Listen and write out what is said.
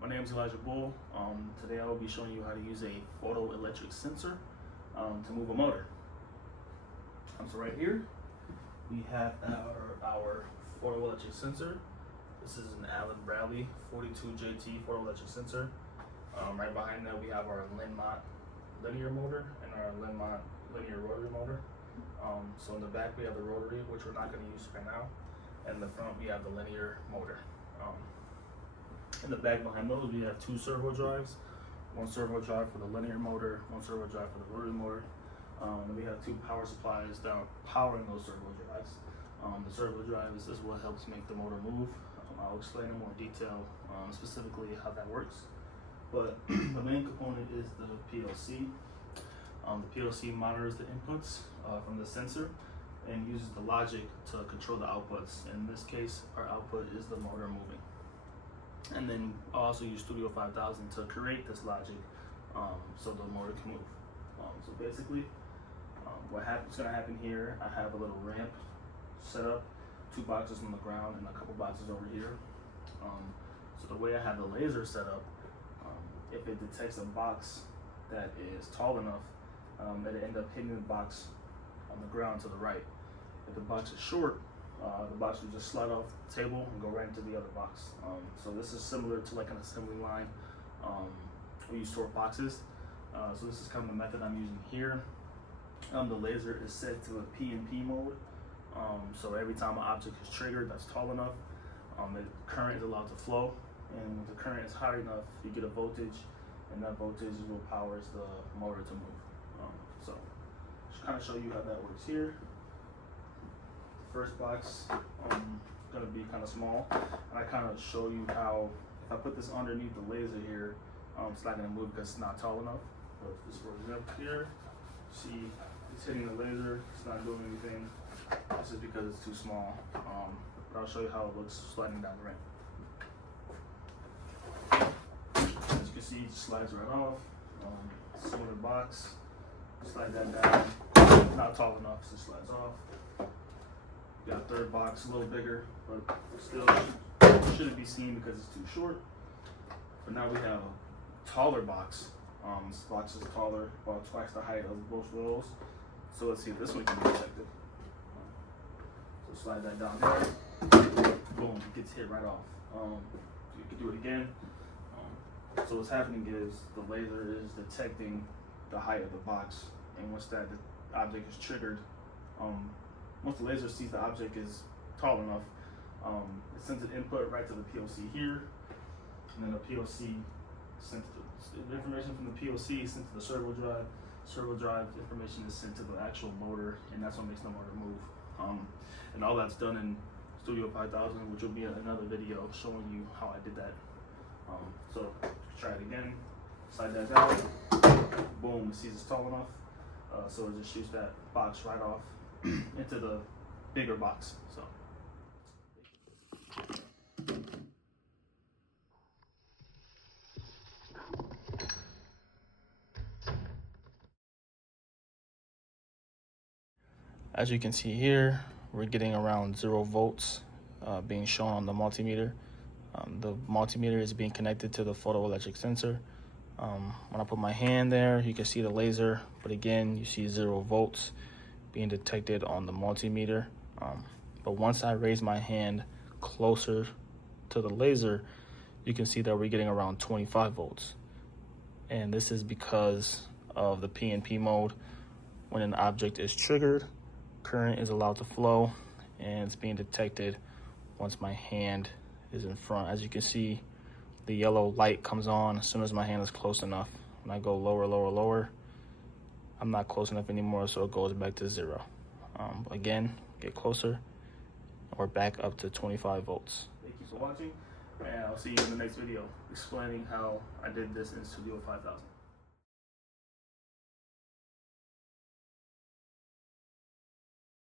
My name is Elijah Bull. Today I will be showing you how to use a photoelectric sensor to move a motor. So right here we have our photoelectric sensor. This is an Allen Bradley 42JT photoelectric sensor. Right behind that we have our Linmot linear motor and our Linmot linear rotary motor. So in the back we have the rotary, which we're not going to use right now, and in the front we have the linear motor. In the back behind those we have two servo drives, one servo drive for the linear motor, one servo drive for the rotary motor. And we have two power supplies down powering those servo drives. The servo drives is what helps make the motor move. I'll explain in more detail specifically how that works. But the main component is the PLC. The PLC monitors the inputs from the sensor and uses the logic to control the outputs. In this case, our output is the motor moving. And then I'll also use Studio 5000 to create this logic so the motor can move. So basically, what's going to happen here, I have a little ramp set up, two boxes on the ground and a couple boxes over here. So the way I have the laser set up, if it detects a box that is tall enough, it'll end up hitting the box on the ground to the right. If the box is short, the box will just slide off the table and go right into the other box. So this is similar to like an assembly line where you store boxes. So this is kind of the method I'm using here. The laser is set to a PNP mode. So every time an object is triggered that's tall enough, the current is allowed to flow. And when the current is high enough, you get a voltage, and that voltage is what powers the motor to move. So just kind of show you how that works here. First box gonna be kind of small, and I kind of show you how if I put this underneath the laser here, it's not gonna move because it's not tall enough. But just for example here, see it's hitting the laser, it's not doing anything. This is because it's too small. But I'll show you how it looks sliding down the ramp. As you can see, it slides right off. Similar box, slide that down. Not tall enough, so it slides off. Got a third box, a little bigger, but still shouldn't be seen because it's too short. But now we have a taller box. This box is taller, about twice the height of both of those. So let's see if this one can be detected. So slide that down there. Boom, it gets hit right off. You can do it again. So what's happening is the laser is detecting the height of the box, and once that object is triggered, once the laser sees the object is tall enough, it sends an input right to the PLC here, and then the PLC sends the information from the PLC sent to the servo drive. Servo drive information is sent to the actual motor, and that's what makes the motor move. And all that's done in Studio 5000, which will be another video showing you how I did that. So try it again, slide that down, boom, it sees it's tall enough, so it just shoots that box right off into the bigger box. So as you can see here, we're getting around 0 volts being shown on the multimeter. The multimeter is being connected to the photoelectric sensor. When I put my hand there, you can see the laser, but again, you see 0 volts being detected on the multimeter. But once I raise my hand closer to the laser, you can see that we're getting around 25 volts. And this is because of the PNP mode. When an object is triggered, current is allowed to flow, and it's being detected once my hand is in front. As you can see, the yellow light comes on as soon as my hand is close enough. When I go lower, lower, lower, I'm not close enough anymore, so it goes back to 0. Again, get closer, and we're back up to 25 volts. Thank you for watching, and I'll see you in the next video explaining how I did this in Studio 5000.